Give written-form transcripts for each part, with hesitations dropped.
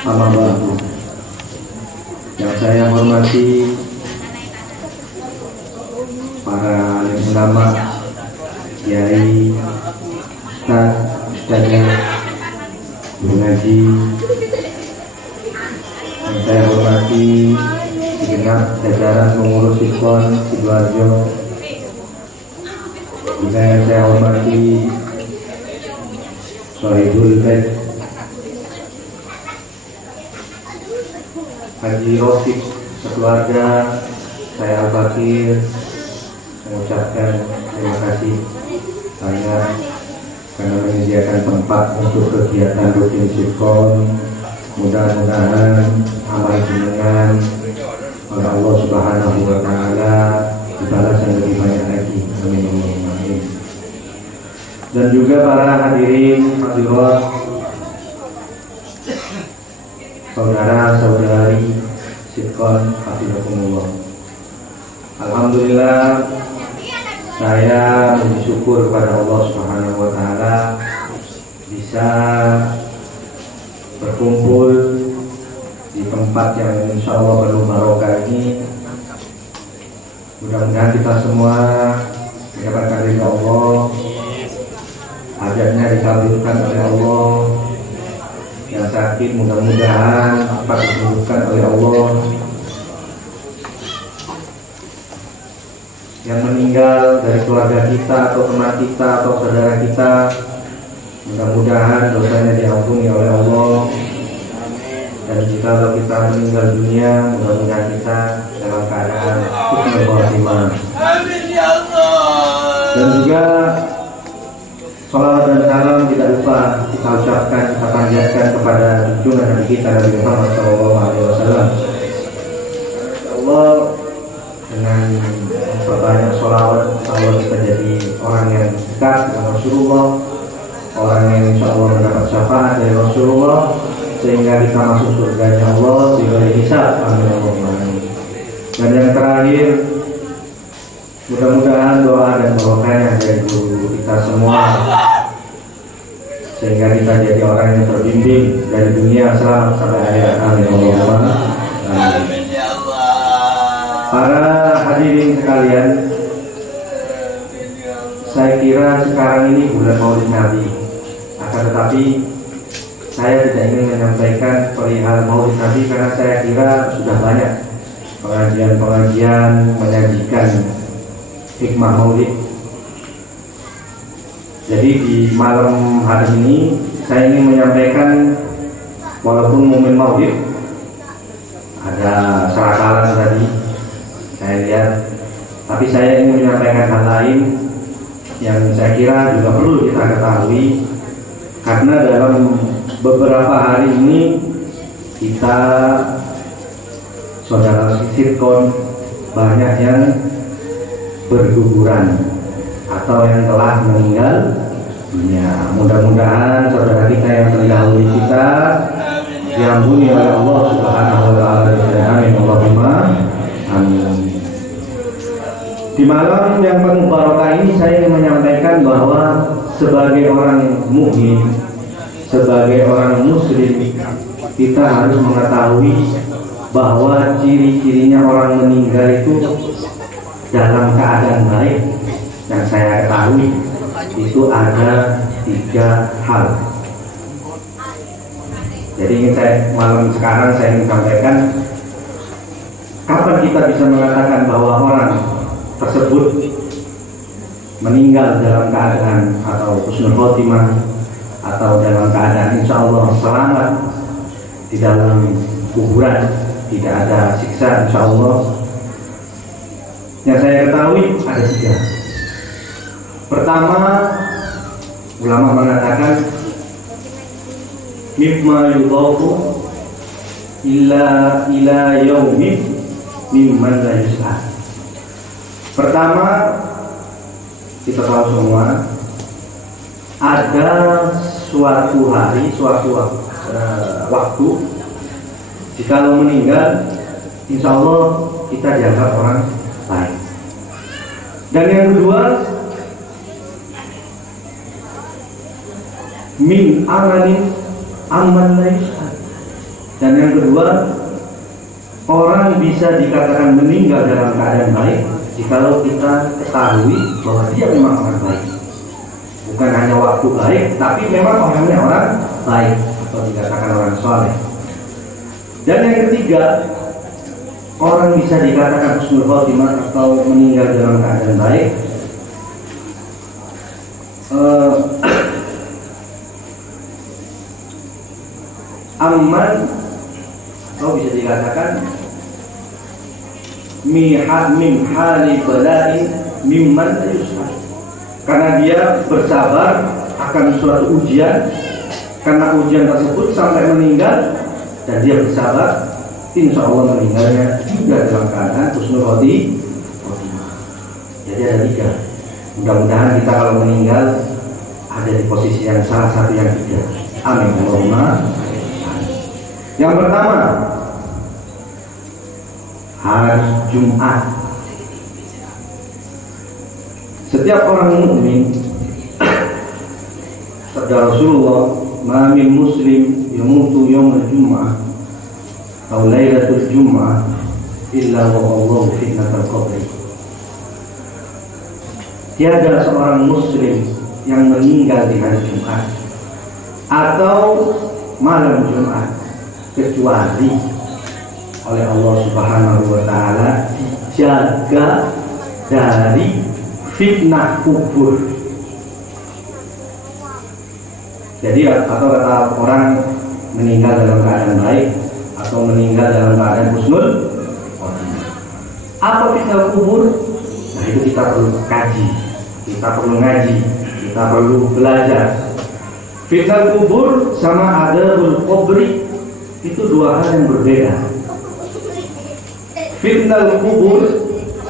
Amma ba'du. Yang saya hormati para alim ulama, kiai, ustazah, guru ngaji. Yang saya hormati segenap jajaran pengurus Sitkon Sidoarjo. Juga yang saya hormati Sohibul Bait Haji Rosif sekeluarga, saya Al-Fakir mengucapkan terima kasih banyak karena menyediakan tempat untuk kegiatan rutin Sitkon. Mudah-mudahan amal jenengan oleh Allah Subhanahu wa Ta'ala dibalas yang lebih banyak lagi. Amin. Dan juga para hadirin hadirat, saudara-saudari Sitkon hafizakumullah. Alhamdulillah, saya bersyukur kepada Allah Subhanahu wa Ta'ala bisa berkumpul di tempat yang insya Allah penuh barokah ini. Mudah-mudahan kita semua mendapatkan ridha Allah, hajatnya dikabulkan oleh Allah. Yang sakit mudah-mudahan dapat disembuhkan oleh Allah. Yang meninggal dari keluarga kita atau teman kita atau saudara kita, mudah-mudahan dosanya diampuni oleh Allah. Dan jika kita meninggal dunia, mudah-mudahan kita dalam keadaan husnul khotimah. Amin ya Allah. Dan juga salawat dan salam tidak lupa kita ucapkan, kita panjatkan kepada junjungan Nabi kita Nabi Muhammad SAW. Allah, dengan memperbanyak salawat, Allah kita jadi orang yang dekat dengan Rasulullah, orang yang insya Allah mendapat syafaat dari Rasulullah, sehingga kita masuk surganya Allah bila hisab. Amin. Dan yang terakhir, mudah-mudahan doa dan barokahnya dari guru kita semua, sehingga kita jadi orang yang terbimbing dari dunia selamat sampai akhirat. Amin. Amin. Para hadirin sekalian, saya kira sekarang ini bulan Maulid Nabi, akan tetapi saya tidak ingin menyampaikan perihal Maulid Nabi karena saya kira sudah banyak pengajian-pengajian menyajikan hikmah Maulid. Jadi di malam hari ini saya ingin menyampaikan, walaupun momen Maulid ada serakalan tadi saya lihat, tapi saya ingin menyampaikan hal lain yang saya kira juga perlu kita ketahui, karena dalam beberapa hari ini kita saudara Sitkon banyak yang berguguran atau yang telah meninggal dunia. Mudah-mudahan saudara kita yang terdahulu kita diampuni oleh Allah Subhanahu wa Ta'ala. Amin. Allahumma amin. Di malam yang penuh barokah ini saya ingin menyampaikan bahwa sebagai orang mukmin, sebagai orang muslim, kita harus mengetahui bahwa ciri-cirinya orang meninggal itu dalam keadaan baik. Yang saya ketahui itu ada 3 hal. Jadi ini malam sekarang saya ingin sampaikan, kapan kita bisa mengatakan bahwa orang tersebut meninggal dalam keadaan atau husnul khotimah, atau dalam keadaan insya Allah selamat di dalam kuburan, tidak ada siksa insya Allah. Yang saya ketahui ada 3. Pertama, ulama mengatakan mimma yudhafu ila yaumin mimman la yus'al. Pertama, kita tahu semua ada suatu hari, suatu waktu, jika lo meninggal, insya Allah kita dianggap orang baik. Dan yang kedua, min amalin aman laisa. Dan yang kedua, orang bisa dikatakan meninggal dalam keadaan baik jikalau kita ketahui bahwa dia memang orang baik, bukan hanya waktu baik, tapi memang orangnya orang baik atau dikatakan orang soleh. Dan yang ketiga, orang bisa dikatakan husnul khotimah atau meninggal dalam keadaan baik aman, atau bisa dikatakan min hali bala'in mimman yusfa, karena dia bersabar akan suatu ujian, karena ujian tersebut sampai meninggal dan dia bersabar, insya Allah meninggalnya juga dalam keadaan husnul khotimah. Jadi ada 3. Mudah-mudahan kita kalau meninggal ada di posisi yang salah satu yang 3. Amin Allahumma. Yang pertama, hari Jumat. Setiap orang mukmin, sabda Rasulullah, "Ma min muslim yamutu yaumul jum'ah atau lailatul jum'ah illa wa Allahu fitnatul qabri." Tiada seorang muslim yang meninggal di hari Jumat atau malam Jumat kecuali oleh Allah Subhanahu wa taala dijaga dari fitnah kubur. Jadi atau kata orang meninggal dalam keadaan baik atau meninggal dalam keadaan husnul khotimah. Apa fitnah kubur? Nah, itu kita perlu kaji, kita perlu ngaji, kita perlu belajar. Fitnah kubur sama adzabul qabri itu 2 hal yang berbeda. Fitnah kubur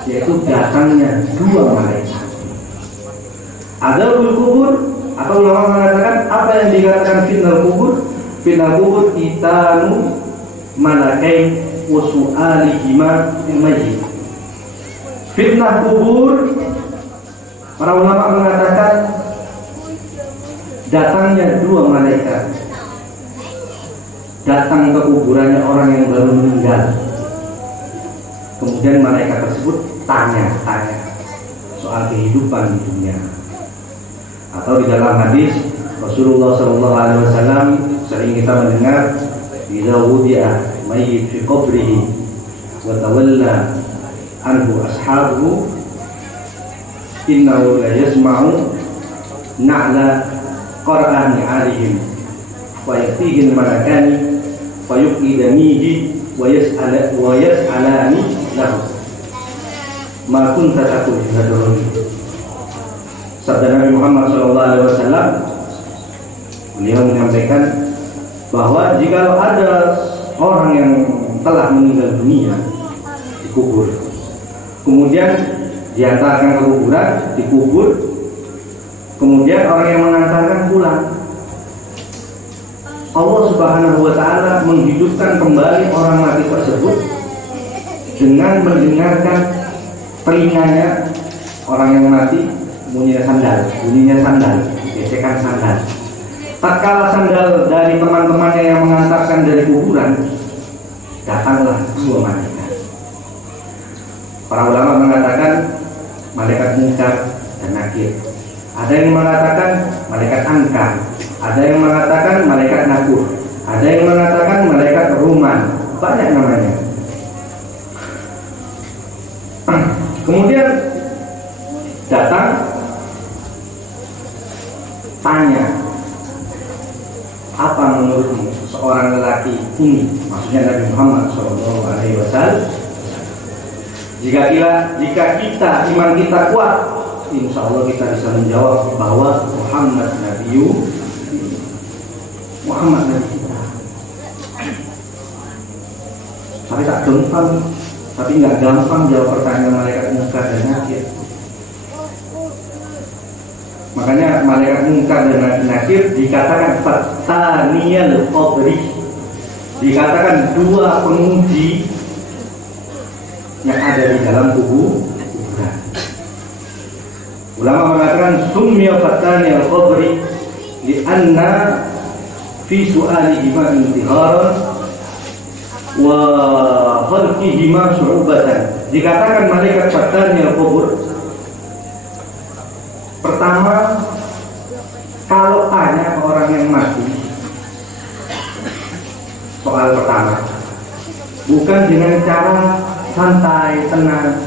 yaitu datangnya 2 malaikat. Adzabul kubur, atau ulama mengatakan apa yang dikatakan fitnah kubur? Fitnah kubur itanu malakai wa su'alihima al-mayyit. Fitnah kubur, para ulama mengatakan datangnya 2 malaikat, datang ke kuburannya orang yang baru meninggal. Kemudian malaikat tersebut tanya soal kehidupan di dunia. Atau di dalam hadis Rasulullah SAW sering kita mendengar, "Idza wudi'a mayyit fi qabrihi wa tawalla anhu ashabuhu innahu la yasma'u na'la qara'ani 'alaihim wa yatihi malakani wa yuqidanihi wa yas'alani lahu ma kunta taqul fi hadhihi." Sabda Nabi Muhammad SAW, beliau menyampaikan bahwa jika ada orang yang telah meninggal dunia dikubur, kemudian diantarkan ke kuburan, dikubur, kemudian orang yang mengantarkan pulang, Allah Subhanahu wa taala menghidupkan kembali orang mati tersebut dengan mendengarkan telinganya orang yang mati bunyinya sandal, gesekan sandal. Tatkala sandal dari teman-temannya yang mengantarkan dari kuburan, datanglah 2 malaikat. Para ulama mengatakan malaikat Munkar dan Nakir. Ada yang mengatakan malaikat Angkar, ada yang mengatakan malaikat Nakur, ada yang mengatakan malaikat Ruman, banyak namanya. Kemudian datang, tanya, apa menurutmu seorang lelaki ini, maksudnya Nabi Muhammad SAW, jika kita iman kita kuat, insya Allah kita bisa menjawab bahwa Muhammad Nabi kita. Tapi tak gampang, tapi nggak gampang jawab pertanyaan malaikat Munkar dan Nakir. Makanya malaikat Munkar dan Nakir dikatakan fataniyal qabri, dikatakan 2 penguji yang ada di dalam kuburan. Ulama mengatakan summiya fataniyal qabri li'anna fi su'alihima intiharan wa khalqihima su'ubatan. Dikatakan malaikat fatanil kubur, pertama, kalau tanya ke orang yang mati soal pertama, bukan dengan cara santai, tenang,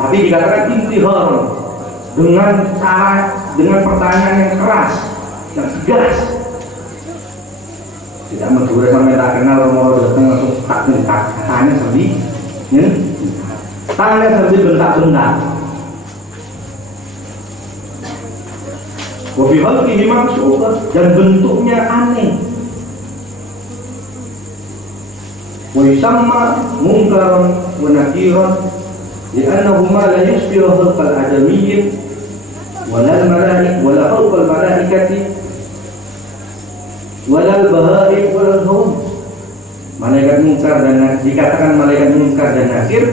tapi dikatakan intihar, dengan pertanyaan yang keras, yang tegas. Tidak menggurau sampai tak kenal, mau datang langsung tak bentak, tanya sambil tanya sambil bentak-bentak. Wabihal ini maksudnya, dan bentuknya aneh. Wa'isamma mungkaran wa nakiran li'annahuma la yusbihu khalqal adamiyyin walal malaik wala khalqal malaikati walal bahaik walal hum. Malaikat mungkar dan dikatakan malaikat mungkar dan nakir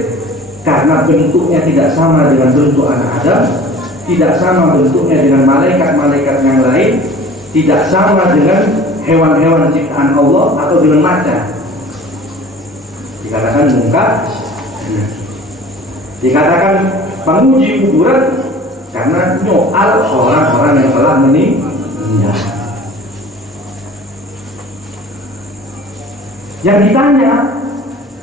karena bentuknya tidak sama dengan bentuk anak Adam, tidak sama bentuknya dengan malaikat-malaikat yang lain, tidak sama dengan hewan-hewan ciptaan Allah atau dengan macan. Dikatakan mungkar, dikatakan penguji kuburan karena nyoal orang-orang yang telah meninggal. Yang ditanya,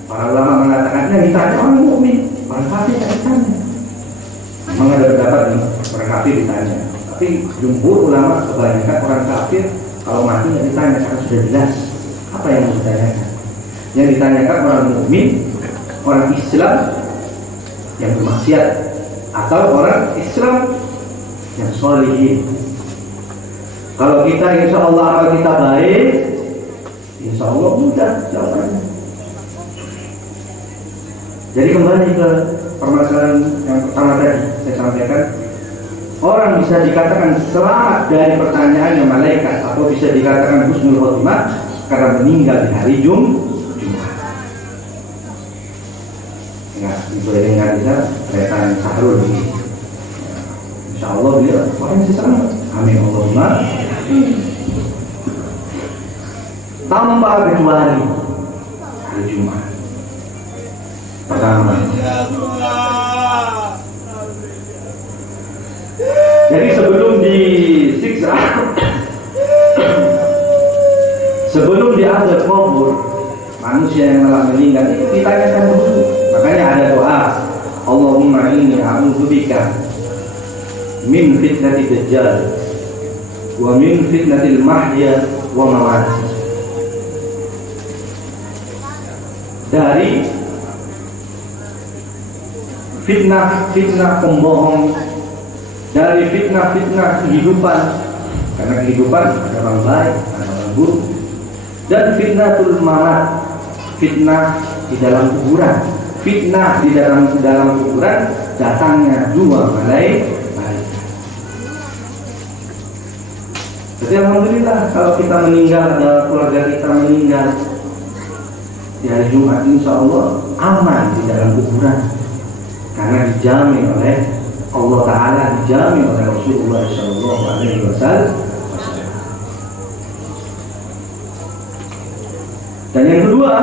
para ulama mengatakan yang ditanya orang mukmin, orang kafir tidak ditanya. Memang ada pendapat nih, orang kafir ditanya. Tapi jumhur ulama kebanyakan orang kafir kalau mati tidak ditanya karena sudah jelas apa yang mau ditanyakan. Yang ditanyakan orang mukmin, orang Islam yang bermaksiat, atau orang Islam yang sholihin. Kalau kita insya Allah amal kita baik, insya Allah mudah jawabannya. Jadi kembali ke permasalahan yang pertama tadi saya sampaikan, orang bisa dikatakan selamat dari pertanyaannya malaikat, atau bisa dikatakan husnul khotimah karena meninggal di hari Jumat. Ya, itu yang nggak bisa kelihatan sahrul ini. Insya Allah dia orang yang selamat. Amin Allahumma. Tanpa kecuali hari Jumat pertama. Jadi sebelum disiksa, sebelum diazab kubur, manusia yang telah meninggal itu ditanyakan dulu. Makanya ada doa, Allahumma inni a'udzubika min fitnati dajjal wa min fitnatil mahya wa mamat. Dari fitnah pembohong, dari fitnah kehidupan, karena kehidupan ada orang baik, ada orang buruk, dan fitnatul mamat, fitnah di dalam kuburan. Fitnah di dalam kuburan datangnya dua malaikat. Jadi alhamdulillah kalau kita meninggal, ada keluarga kita meninggal di hari Jumat, insya Allah aman di dalam kuburan karena dijamin oleh Allah Ta'ala, dijamin oleh Rasulullah SAW. Dan yang kedua,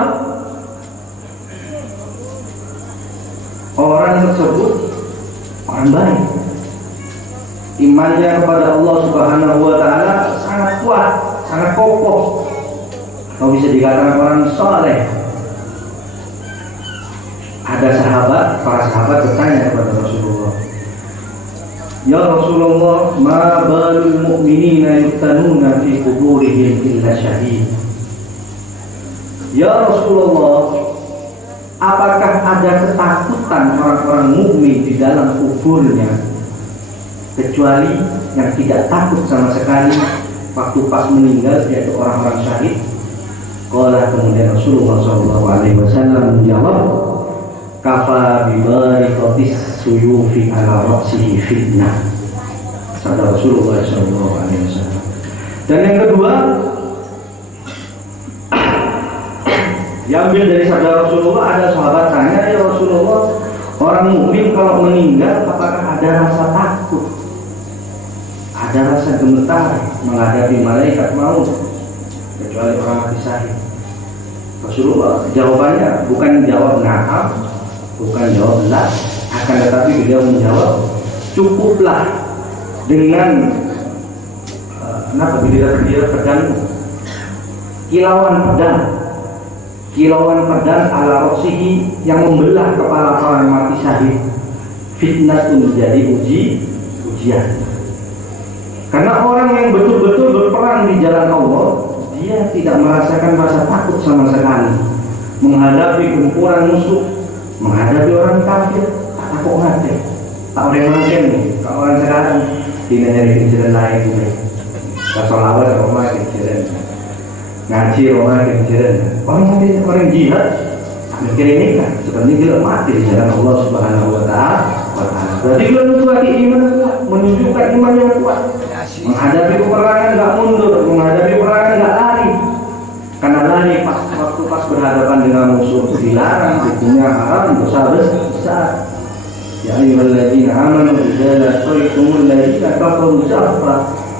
orang tersebut orang baik, imannya kepada Allah Subhanahu wa Ta'ala sangat kuat, sangat kokoh, atau bisa dikatakan orang soleh. Ada para sahabat bertanya kepada Rasulullah, ya Rasulullah, ma balul mu'minina yuftanuna fi kuburihim illa syahid. Ya Rasulullah, apakah ada ketakutan orang-orang mukmin di dalam kuburnya kecuali yang tidak takut sama sekali waktu pas meninggal, yaitu orang-orang syahid? Qala, kemudian Rasulullah SAW menjawab, kafa bibarikatis suyufi ala ra'sihi fitnah. Sabda Rasulullah SAW. Dan yang kedua, diambil dari sabda Rasulullah, ada sahabat tanya, ya Rasulullah, orang mukmin kalau meninggal apakah ada rasa takut? ada rasa gemetar menghadapi malaikat maut kecuali orang mati syahid. Rasulullah jawabannya bukan jawab na'am, bukan jawab la, akan tetapi beliau menjawab cukuplah dengan bila pedang, kilauan pedang ala roksihi yang membelah kepala orang mati syahid, fitnah itu menjadi ujian. Karena orang yang betul-betul berperang di jalan Allah, dia tidak merasakan rasa takut sama sekali menghadapi gempuran musuh, menghadapi orang kafir, tak takut mati. Tak boleh makan nih. Kalau orang sekarang tidak nyari kejadian lain juga. Kasolawat rumah kejadian, ngaji rumah kejadian. Orang jihad mikir ini kan sebenarnya dia mati di jalan Allah Subhanahu Wa Taala. Berarti dia memiliki iman kuat, menunjukkan iman yang kuat. Menghadapi peperangan nggak mundur, menghadapi peperangan nggak lari. Karena lari pas berhadapan dengan musuh dilarang, hukumnya haram, dosa besar. Ya ayyuhalladzina amanu idza laqitumul ladzina kafaru zahfa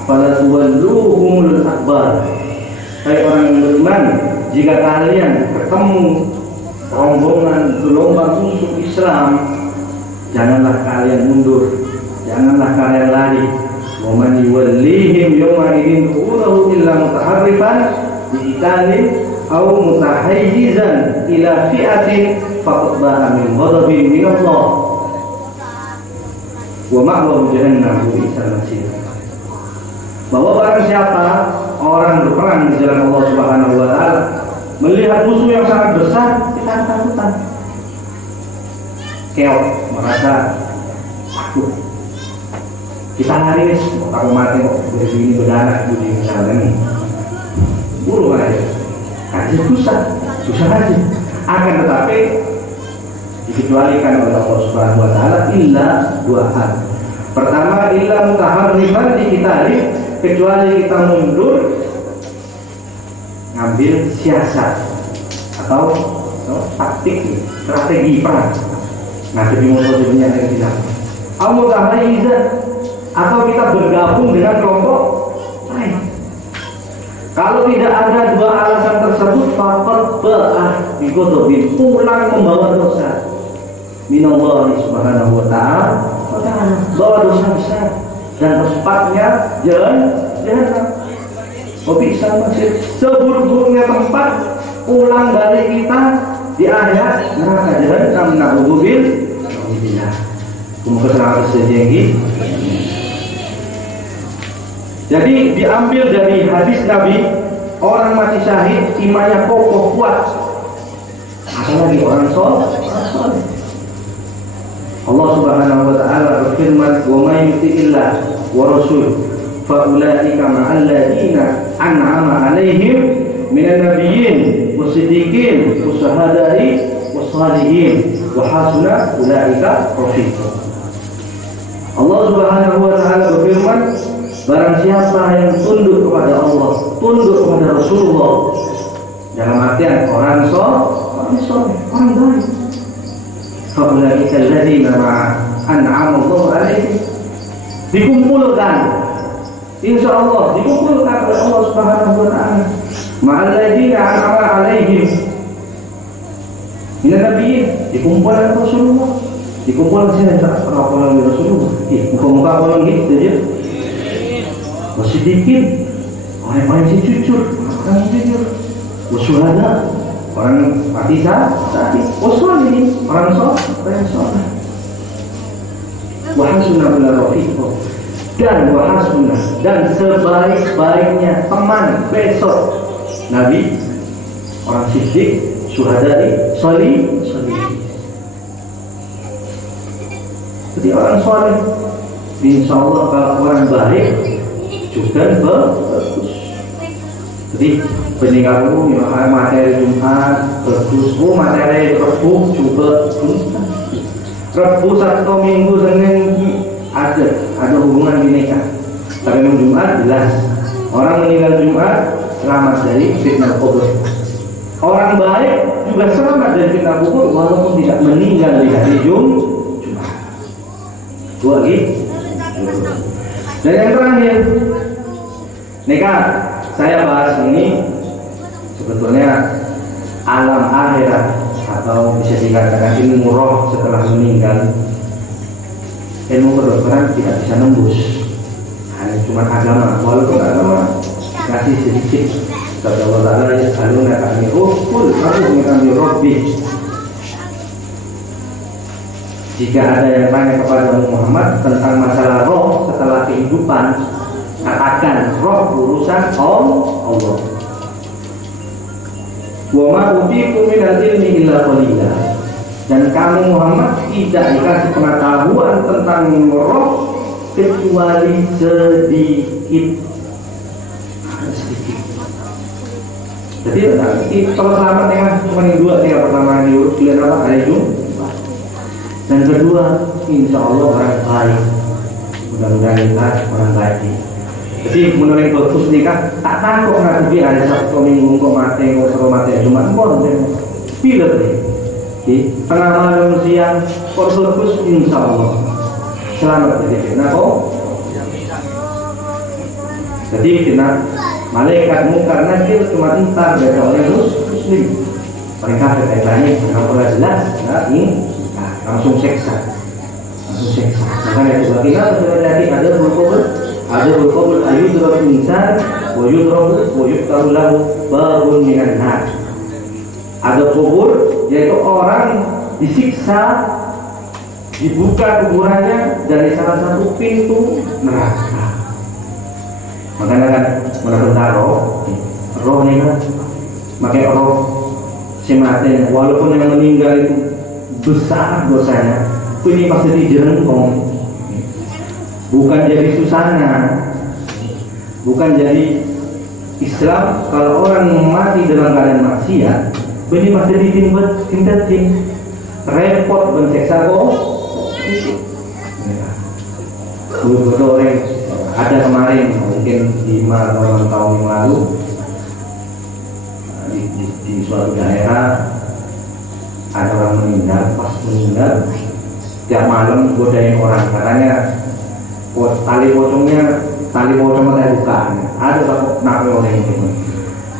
fala tuwalluhumul adbar. Hai orang yang beriman, jika kalian ketemu rombongan gelombang musuh Islam, janganlah kalian mundur, janganlah kalian lari. Wa man yuwallihim yawma idin quluhu illa mutaharrifan biqitalin aw mutahayyizan ila fi'atin faqad ba'a min ghadabin min Allah wa ma'wahu jahannam bi'sal masir. Bahwa barang siapa orang berperang di jalan Allah Subhanahu Wa Taala melihat musuh yang sangat besar, kita ketakutan, keok, merasa takut, kita lari, takut mati kok, begini berdarah, begini misalnya nih, buru aja, aja susah aja. Akan tetapi dikecualikan oleh Allah Subhanahu Wa Taala illa dua hal. Pertama, illa mutaharrifan di kita, kecuali kita mundur ngambil siasat atau taktik, strategi perang. Nah, jadi musuh sebenarnya yang tidak. Atau kita bergabung dengan kelompok lain. Kalau tidak ada dua alasan tersebut, faqad ba'ah bighadabin, pulang membawa dosa minallah Subhanahu Wa Taala, bawa dosa besar dan tempatnya jahanam. Kopi sama masih seburuk-buruknya tempat pulang balik kita di akhirat neraka jahanam. Na'udzubillah. Kemudian sejenggi. Jadi diambil dari hadis Nabi, orang mati syahid imannya kokoh kuat. Apalagi orang soleh. Allah Subhanahu Wa Taala berfirman, "Wa may yuti'illah wa rasul fa ulaika ma'al ladzina an'ama 'alaihim minan nabiyyin wasiddiqin wasyuhada'i wassalihin wa hasuna ulaika rafiqa." Allah Subhanahu Wa Taala berfirman, barang siapa yang tunduk kepada Allah, tunduk kepada Rasulullah, dalam artian orang soleh, orang baik, faulaika alladzina an'ama Allahu 'alaihim, dikumpulkan, insya Allah dikumpulkan oleh Allah Subhanahu Wa Taala ma'al ladzina an'ama 'alaihim minan nabiyyin, dikumpulkan Rasulullah, dikumpulkan sini para kolon Rasulullah, muka-muka kolon gitu ya. Masih dikit orang yang jujur, orang yang jujur, wasyuhada, orang mati syahid, wassalihin, orang soleh, wahasuna bil rafiq, dan wahasuna, dan sebaik-baiknya teman besok Nabi, orang siddiq, syuhada'i, sholihin. Jadi orang soleh, insya Allah kalau orang baik juga bagus. Jadi peninggal dulu materi Jumat bagus, materi Rebu juga bagus. Rebu Sabtu Minggu Senin ada hubungan bineka. Tapi Jumat jelas orang meninggal Jumat selamat dari fitnah kubur. Orang baik juga selamat dari fitnah kubur walaupun tidak meninggal di hari Jumat. Dua lagi. Dan yang terakhir, nikah. Saya bahas ini sebetulnya alam akhirat atau bisa dikatakan ilmu roh setelah meninggal. Ilmu kedokteran tidak bisa nembus, hanya cuma agama. Walaupun agama kasih sedikit. Kata Allah Ta'ala, ya saluna kami kul kamu kami Rabbi. Jika ada yang tanya kepada Muhammad tentang masalah roh setelah kehidupan, katakan roh urusan Allah. Wa ma utiitu minal ilmi illa qalila. Dan kamu Muhammad tidak dikasih pengetahuan tentang roh kecuali sedikit. Sedikit. Jadi kalau selamat ya cuma yang dua nih, pertama yang diurus bulan apa hari Jumat. Dan kedua, insya Allah orang baik. Mudah-mudahan kita orang baik. Jadi menurut bagus nikah tak takut nanti ada satu minggu kok mati cuma pun pilih deh. Di tengah malam siang bagus insya Allah selamat jadi. Nah kok jadi kita malaikat munkar nakir cuma entar dari orang muslim. Mereka bertanya kalau jelas, nah ini langsung seksa. Makanya juga kita sudah jadi ada berkobul ayudrab insan wa yuktabu lahu babun minan nar. Ada kubur yaitu orang disiksa, dibuka kuburannya dari salah satu pintu neraka. Makanya kan menurut roh ini kan pakai roh semate, walaupun yang meninggal itu besar dosanya, ini pasti dijerengkong, bukan jadi susana, bukan jadi Islam. Kalau orang mati dalam keadaan maksiat, ini pasti ditindakin, repot benseksa kok. Betul orang ada kemarin mungkin 5 atau 6 tahun yang lalu di suatu daerah. Ada orang meninggal, pas meninggal tiap malam godain orang, katanya tali pocongnya saya buka, ada takut nabi orang itu.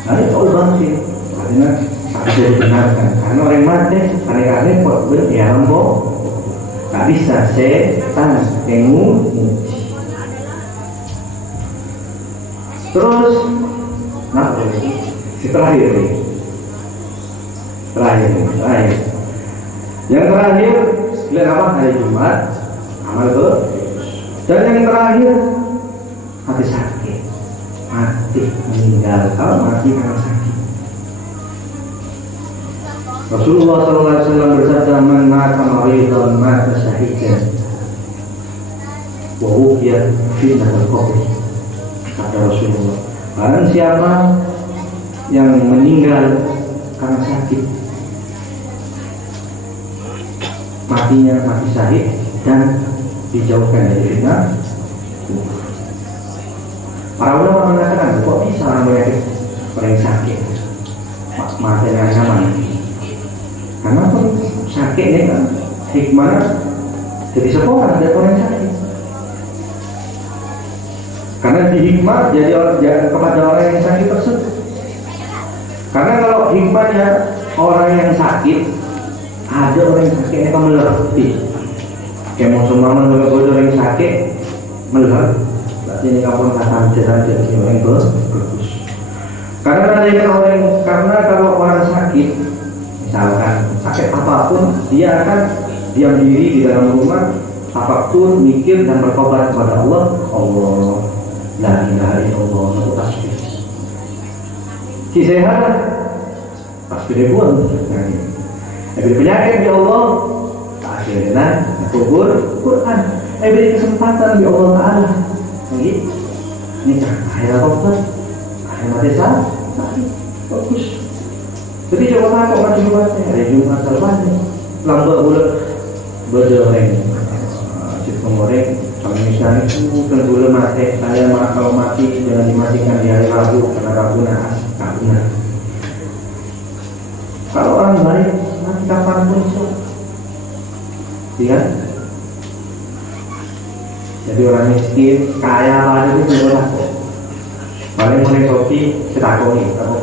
Nah itu banget, artinya tak bisa dibenarkan karena orang mati, aneh-aneh kok ya rambut, tak bisa setan yang nguji. Terus, nah terakhir. Yang terakhir, bulan apa? Hari Jumat, amal ke. Dan yang terakhir, hati sakit, mati meninggal. Kalau mati karena sakit. Rasulullah SAW bersabda, "Man mata maridan mata syahidan, wa uqiyat fitnatul qabr." Kata Rasulullah, barang siapa yang meninggal karena sakit, matinya mati syahid dan dijauhkan dari fitnah. Para ulama mengatakan, kok bisa orang sakit mati dengan nyaman? Karena pun sakit ini kan hikmah jadi sekolah dari orang sakit. Karena di hikmah jadi kepada orang yang sakit tersebut. Karena kalau hikmahnya orang yang sakit, ada orang yang sakit yang melerti. Kayak mau semaman kalau orang yang sakit melekat. Berarti ini kapan kata jadi orang bagus. Karena kalau orang sakit, misalkan sakit apapun, dia akan diam diri di dalam rumah, apapun mikir dan bertobat kepada Allah. Allah, la ilaha illallah, itu tasbih. Si sehat, tasbih ribuan. Beri penyakit di Allah, akhirnya kubur Quran. Beri kesempatan di Allah Taala. Ini kan akhirnya tobat, akhirnya desa, bagus. Jadi coba kok mati hari Jumat terbanyak, lambat bulan berjoreng, cipta goreng. Kalau misalnya itu kan bulan mati, saya kalau mati jangan dimatikan di hari Rabu karena Rabu nahas, kabuna. Kalau orang baik mati kapan pun so, ya. Jadi orang miskin, kaya lah itu juga takut. Paling mulai kopi, setakoni, apa?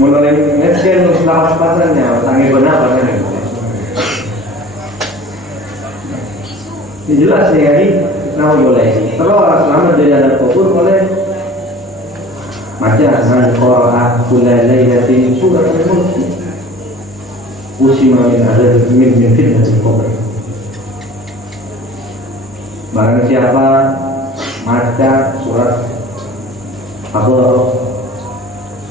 Mulai miskin, selamat pasarnya, tangi benar pasarnya. Ini jelas ya, ini nama boleh. Kalau selamat dari ada kubur boleh. Baca dengan Quran kulailatin surat al-mulk. Usima min ada min fitnatil qabr. Barang siapa baca surat Al-Baqarah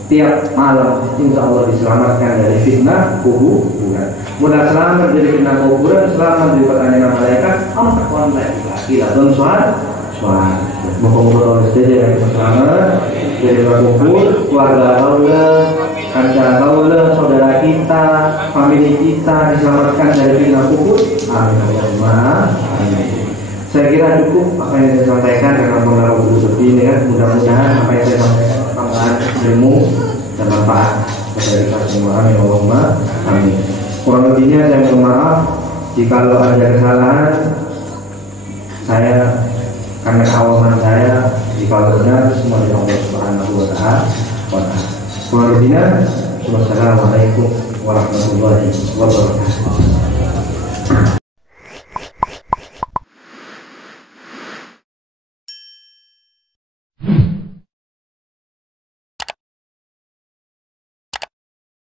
tiap malam, insya Allah diselamatkan dari fitnah kuburan. Mudah selamat dari fitnah kuburan, selamat dari pertanyaan malaikat. Amtak lagi lah dan suara. Moga-moga dari selamat dari kubur, keluarga kaulah, kanca kaulah, saudara kita, famili kita diselamatkan dari fitnah kubur. Amin. Saya kira cukup apa yang saya sampaikan karena pengaruh guru seperti ini kan. Mudah-mudahan apa yang saya sampaikan tambahan ilmu dan manfaat dari kita semua. Amin Allahumma amin. Kurang lebihnya saya mohon maaf jika ada kesalahan saya karena keawaman saya. Jika benar semua dari Allah Subhanahu wa Ta'ala. Kurang lebihnya, wassalamualaikum warahmatullahi wabarakatuh.